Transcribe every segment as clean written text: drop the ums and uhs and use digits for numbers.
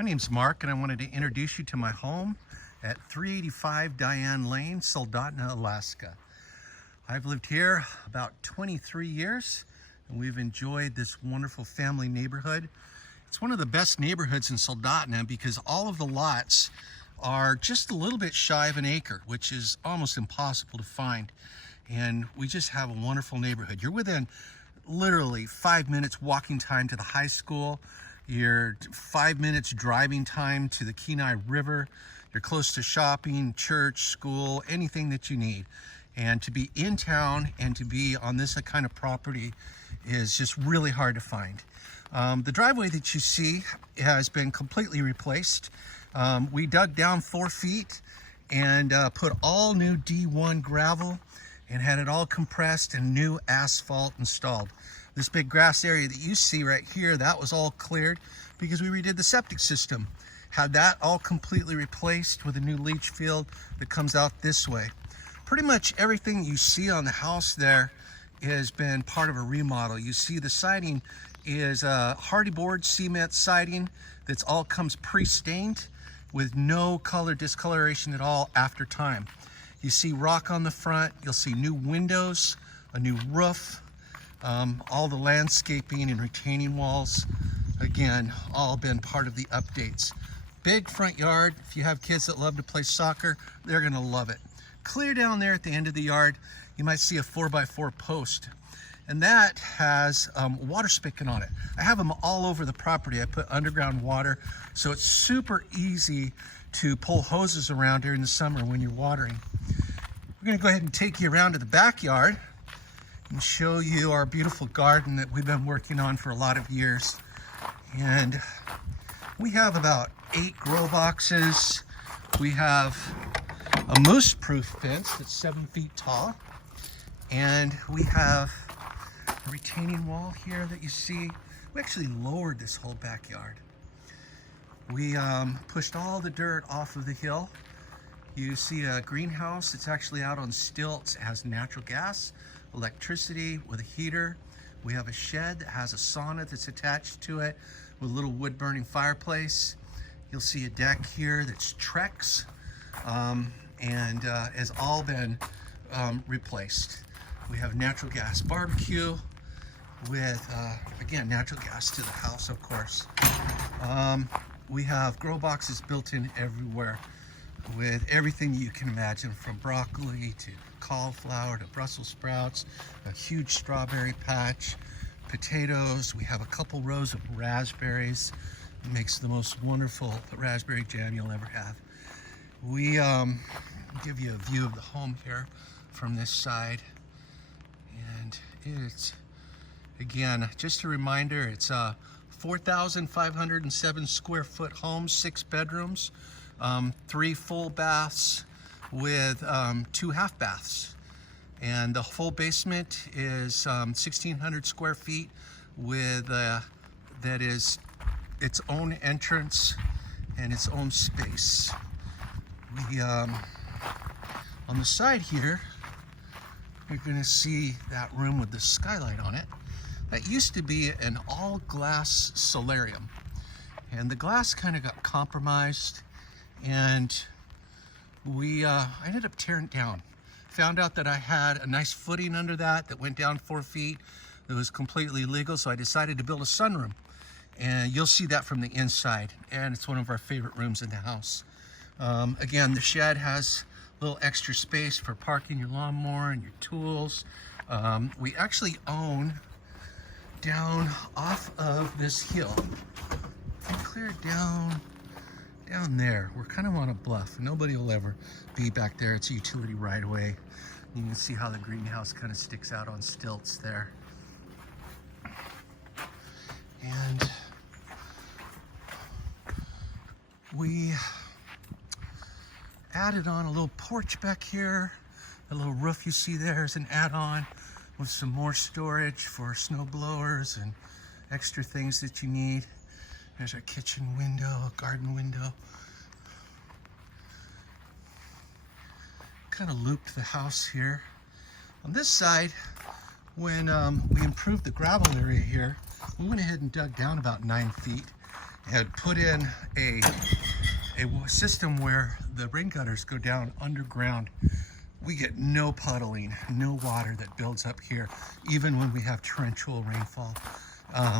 My name's Mark, and I wanted to introduce you to my home at 385 Diane Lane, Soldotna, Alaska. I've lived here about 23 years, and we've enjoyed this wonderful family neighborhood. It's one of the best neighborhoods in Soldotna because all of the lots are just a little bit shy of an acre, which is almost impossible to find. And we just have a wonderful neighborhood. You're within literally 5 minutes walking time to the high school. You're 5 minutes driving time to the Kenai River. You're close to shopping, church, school, anything that you need. And to be in town and to be on this kind of property is just really hard to find. The driveway that you see has been completely replaced. We dug down 4 feet and put all new D1 gravel and had it all compressed and new asphalt installed. This big grass area that you see right here, that was all cleared because we redid the septic system. Had that all completely replaced with a new leach field that comes out this way. Pretty much everything you see on the house there has been part of a remodel. You see the siding is hardy board cement siding that's all comes pre-stained with no color discoloration at all after time. You see rock on the front, you'll see new windows, a new roof, all the landscaping and retaining walls, again, all been part of the updates. Big front yard. If you have kids that love to play soccer, they're gonna love it. Clear down there at the end of the yard, you might see a 4x4 post, and that has water spigot on it. I have them all over the property. I put underground water, so it's super easy to pull hoses around during the summer when you're watering. We're gonna go ahead and take you around to the backyard and show you our beautiful garden that we've been working on for a lot of years. And we have about 8 grow boxes. We have a moose-proof fence that's 7 feet tall. And we have a retaining wall here that you see. We actually lowered this whole backyard. We pushed all the dirt off of the hill. You see a greenhouse. It's actually out on stilts. It has natural gas, electricity with a heater. We have a shed that has a sauna that's attached to it with a little wood burning fireplace. You'll see a deck here that's Trex and has all been replaced. We have natural gas barbecue with, again, natural gas to the house, of course. We have grow boxes built in everywhere with everything you can imagine, from broccoli to cauliflower to Brussels sprouts, a huge strawberry patch, potatoes. We have a couple rows of raspberries. It makes the most wonderful raspberry jam you'll ever have. We give you a view of the home here from this side. And it's, again, just a reminder, it's a 4,507 square foot home, 6 bedrooms, 3 full baths with 2 half baths. And the full basement is 1,600 square feet with, that is its own entrance and its own space. We, on the side here, you're gonna see that room with the skylight on it. That used to be an all glass solarium. And the glass kind of got compromised, and I ended up tearing it down. Found out that I had a nice footing under that went down 4 feet. It was completely legal, so I decided to build a sunroom. And you'll see that from the inside, and it's one of our favorite rooms in the house. Again, the shed has a little extra space for parking your lawnmower and your tools. We actually own down off of this hill. And clear down there. We're kind of on a bluff. Nobody will ever be back there. It's a utility right away. You can see how the greenhouse kind of sticks out on stilts there. And we added on a little porch back here. The little roof you see there is an add-on with some more storage for snow blowers and extra things that you need. There's our kitchen window, a garden window. Kind of looped the house here. On this side, when we improved the gravel area here, we went ahead and dug down about 9 feet had put in a system where the rain gutters go down underground. We get no puddling, no water that builds up here, even when we have torrential rainfall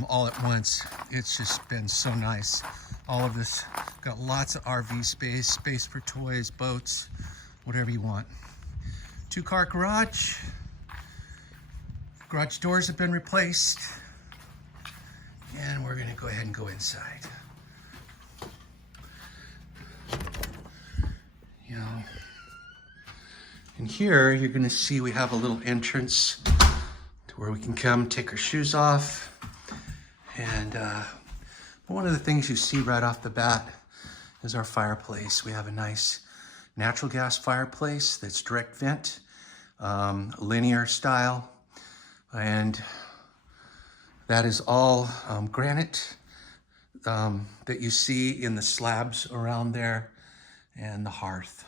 all at once. It's just been so nice. All of this, got lots of RV space, space for toys, boats, whatever you want. 2-car garage. Garage doors have been replaced. And we're gonna go ahead and go inside. You know, and here you're gonna see we have a little entrance to where we can come take our shoes off. And one of the things you see right off the bat is our fireplace. We have a nice natural gas fireplace that's direct vent, linear style, and that is all granite that you see in the slabs around there and the hearth.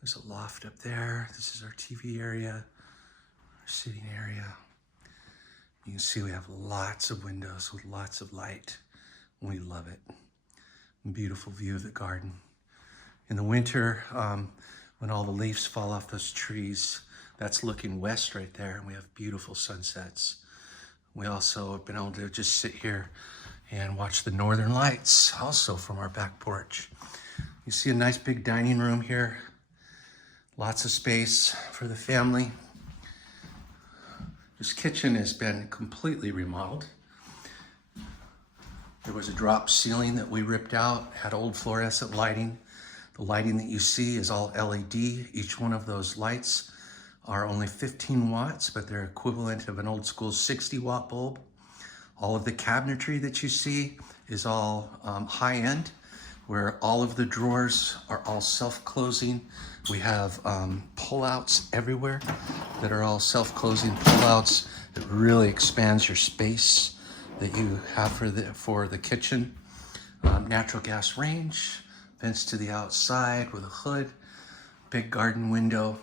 There's a loft up there. This is our TV area, our sitting area. You can see we have lots of windows with lots of light. We love it. Beautiful view of the garden. In the winter, when all the leaves fall off those trees, that's looking west right there, and we have beautiful sunsets. We also have been able to just sit here and watch the northern lights also from our back porch. You see a nice big dining room here. Lots of space for the family. This kitchen has been completely remodeled. There was a drop ceiling that we ripped out, had old fluorescent lighting. The lighting that you see is all LED. Each one of those lights are only 15 watts, but they're equivalent of an old school 60-watt bulb. All of the cabinetry that you see is all high-end, where all of the drawers are all self-closing. We have pull-outs everywhere that are all self-closing pull-outs. It really expands your space that you have for the kitchen. Natural gas range, vents to the outside with a hood, big garden window.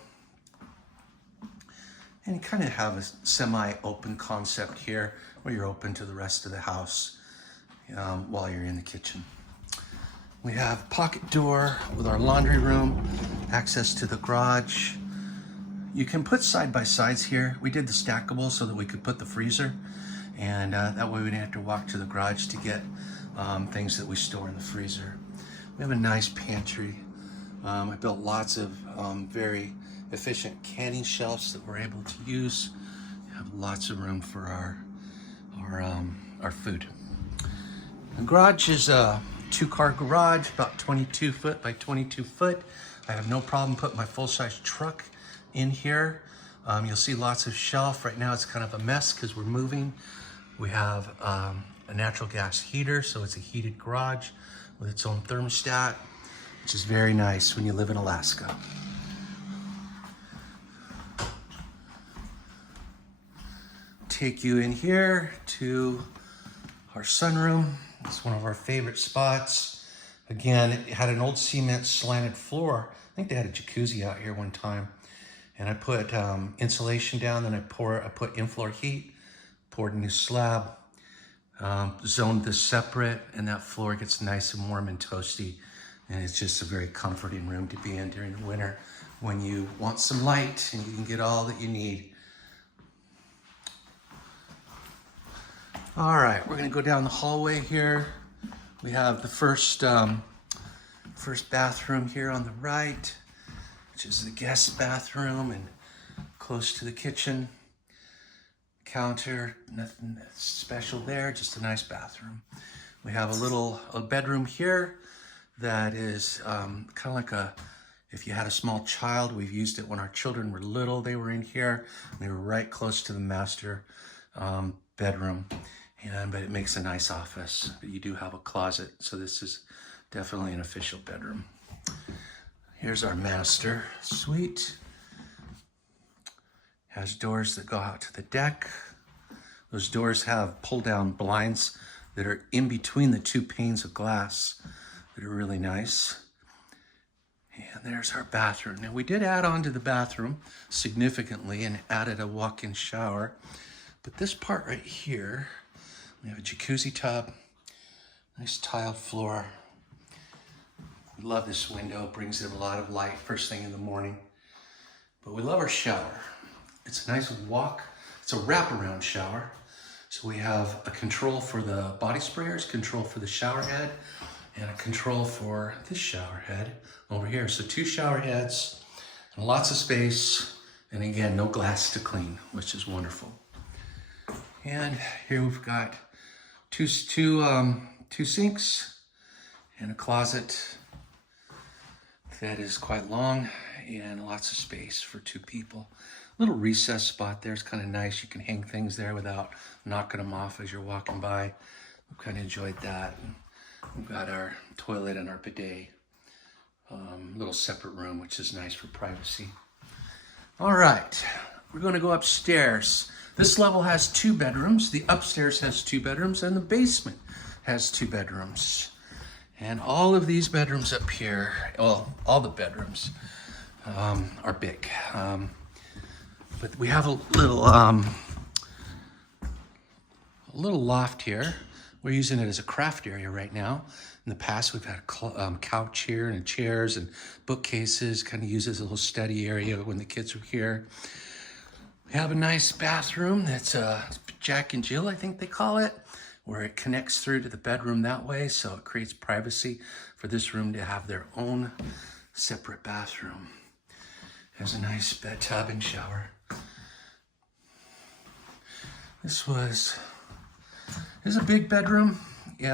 And you kind of have a semi-open concept here where you're open to the rest of the house while you're in the kitchen. We have a pocket door with our laundry room, access to the garage. You can put side-by-sides here. We did the stackable so that we could put the freezer, and that way we didn't have to walk to the garage to get things that we store in the freezer. We have a nice pantry. I built lots of very efficient canning shelves that we're able to use. We have lots of room for our food. The garage is a 2-car garage, about 22 foot by 22 foot. I have no problem putting my full-size truck in here. You'll see lots of shelf. Right now it's kind of a mess because we're moving. We have a natural gas heater, so it's a heated garage with its own thermostat, which is very nice when you live in Alaska. Take you in here to our sunroom. It's one of our favorite spots. Again, it had an old cement slanted floor. I think they had a jacuzzi out here one time. And I put insulation down, then I put in-floor heat, poured a new slab, zoned this separate, and that floor gets nice and warm and toasty. And it's just a very comforting room to be in during the winter when you want some light and you can get all that you need. All right, we're gonna go down the hallway here. We have the first bathroom here on the right, which is the guest bathroom and close to the kitchen. Counter, nothing special there, just a nice bathroom. We have a bedroom here that is kind of like if you had a small child, we've used it when our children were little, they were in here. We were right close to the master bedroom. But it makes a nice office. But you do have a closet, so this is definitely an official bedroom. Here's our master suite. Has doors that go out to the deck. Those doors have pull-down blinds that are in between the 2 panes of glass that are really nice. And there's our bathroom. Now we did add on to the bathroom significantly and added a walk-in shower. But this part right here, We have a jacuzzi tub, nice tiled floor. We love this window, it brings in a lot of light first thing in the morning. But we love our shower. It's a nice walk, it's a wraparound shower. So we have a control for the body sprayers, control for the shower head, and a control for this shower head over here. So 2 shower heads, and lots of space, and again, no glass to clean, which is wonderful. And here we've got two sinks and a closet that is quite long and lots of space for 2 people. Little recess spot there. It's kind of nice. You can hang things there without knocking them off as you're walking by. We've kind of enjoyed that. We've got our toilet and our bidet. Little separate room, which is nice for privacy. All right, we're going to go upstairs. This level has 2 bedrooms. The upstairs has 2 bedrooms, and the basement has 2 bedrooms. And all of these bedrooms up here, well, all the bedrooms are big. But we have a little loft here. We're using it as a craft area right now. In the past, we've had a couch here and chairs and bookcases, kind of used as a little study area when the kids were here. We have a nice bathroom that's Jack and Jill, I think they call it, where it connects through to the bedroom that way, so it creates privacy for this room to have their own separate bathroom. There's a nice bed tub and shower. This is a big bedroom. We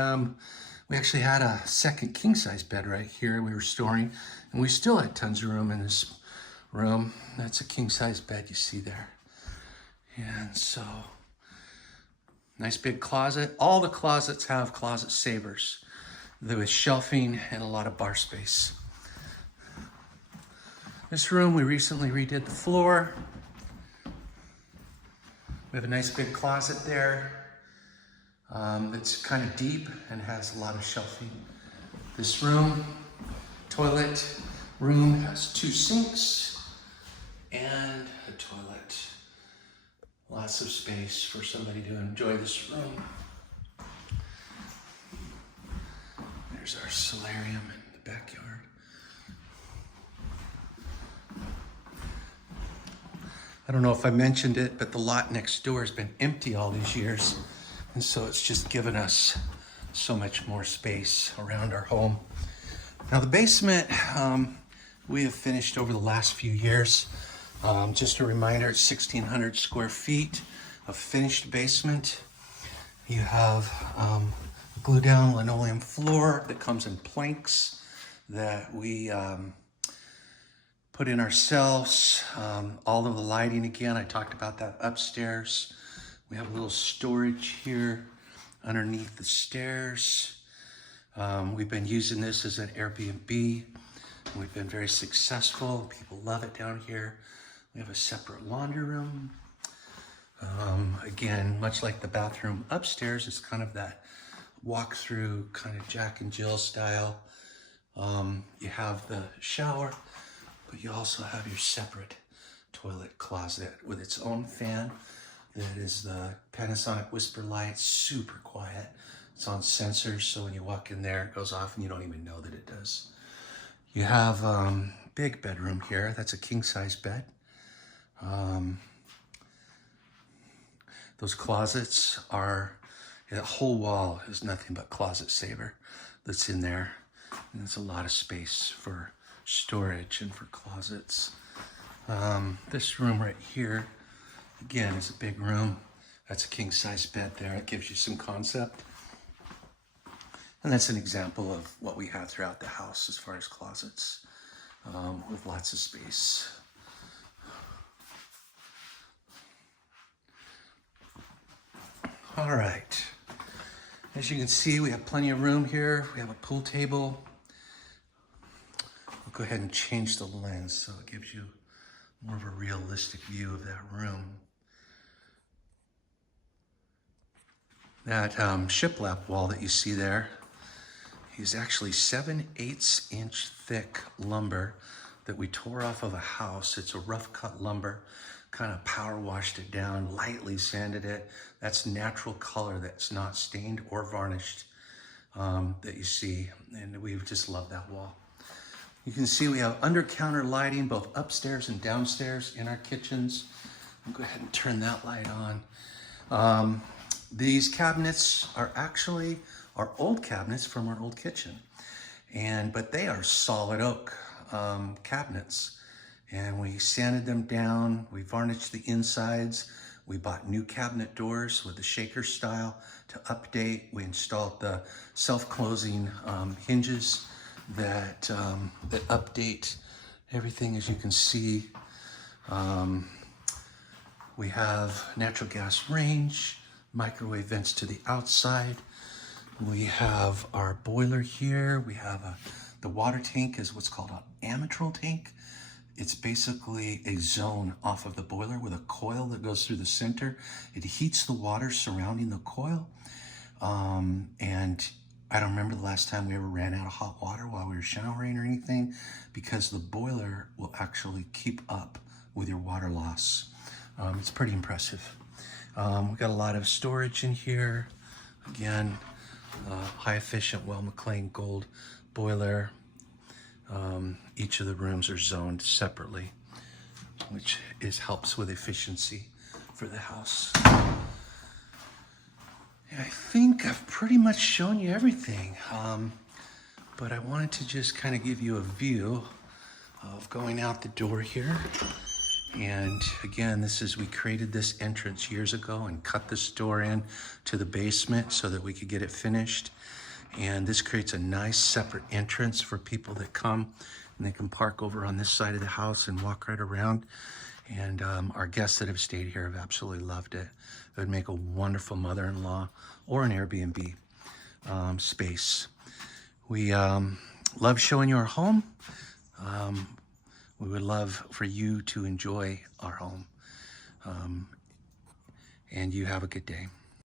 actually had a second king-size bed right here we were storing, and we still had tons of room in this room. That's a king-size bed you see there. And so, nice big closet. All the closets have closet savers. There was shelving and a lot of bar space. This room, we recently redid the floor. We have a nice big closet there. That's kind of deep and has a lot of shelving. This room, toilet room, has 2 sinks and a toilet. Lots of space for somebody to enjoy this room. There's our solarium in the backyard. I don't know if I mentioned it, but the lot next door has been empty all these years. And so it's just given us so much more space around our home. Now the basement, we have finished over the last few years. Just a reminder, it's 1,600 square feet of finished basement. You have a glue down linoleum floor that comes in planks that we put in ourselves. All of the lighting, again, I talked about that upstairs. We have a little storage here underneath the stairs. We've been using this as an Airbnb. We've been very successful. People love it down here. We have a separate laundry room. Again, much like the bathroom upstairs, it's kind of that walk-through kind of Jack and Jill style. You have the shower, but you also have your separate toilet closet with its own fan. That is the Panasonic Whisper Light, super quiet. It's on sensors, so when you walk in there, it goes off and you don't even know that it does. You have big bedroom here. That's a king-size bed. Those closets are, the whole wall is nothing but closet saver that's in there. And there's a lot of space for storage and for closets. This room right here, again, is a big room. That's a king-size bed there. It gives you some concept. And that's an example of what we have throughout the house as far as closets, with lots of space. All right. As you can see, we have plenty of room here. We have a pool table. I'll go ahead and change the lens so it gives you more of a realistic view of that room. That shiplap wall that you see there is actually 7/8 inch thick lumber that we tore off of a house. It's a rough cut lumber kind of power washed it down, lightly sanded it. That's natural color that's not stained or varnished that you see. And we just love that wall. You can see we have under counter lighting both upstairs and downstairs in our kitchens. I'll go ahead and turn that light on. These cabinets are actually our old cabinets from our old kitchen. But they are solid oak cabinets. And we sanded them down, we varnished the insides, we bought new cabinet doors with the shaker style to update. We installed the self-closing hinges that update everything, as you can see. We have natural gas range, microwave vents to the outside. We have our boiler here. We have the water tank is what's called an amitral tank. It's basically a zone off of the boiler with a coil that goes through the center. It heats the water surrounding the coil. And I don't remember the last time we ever ran out of hot water while we were showering or anything, because the boiler will actually keep up with your water loss. It's pretty impressive. We've got a lot of storage in here. Again, high efficient, well McLean gold boiler. Each of the rooms are zoned separately, which helps with efficiency for the house. I think I've pretty much shown you everything, but I wanted to just kind of give you a view of going out the door here. And again, we created this entrance years ago and cut this door in to the basement so that we could get it finished. And this creates a nice separate entrance for people that come, and they can park over on this side of the house and walk right around. And our guests that have stayed here have absolutely loved it. It would make a wonderful mother-in-law or an Airbnb space. We love showing you our home. We would love for you to enjoy our home. And you have a good day.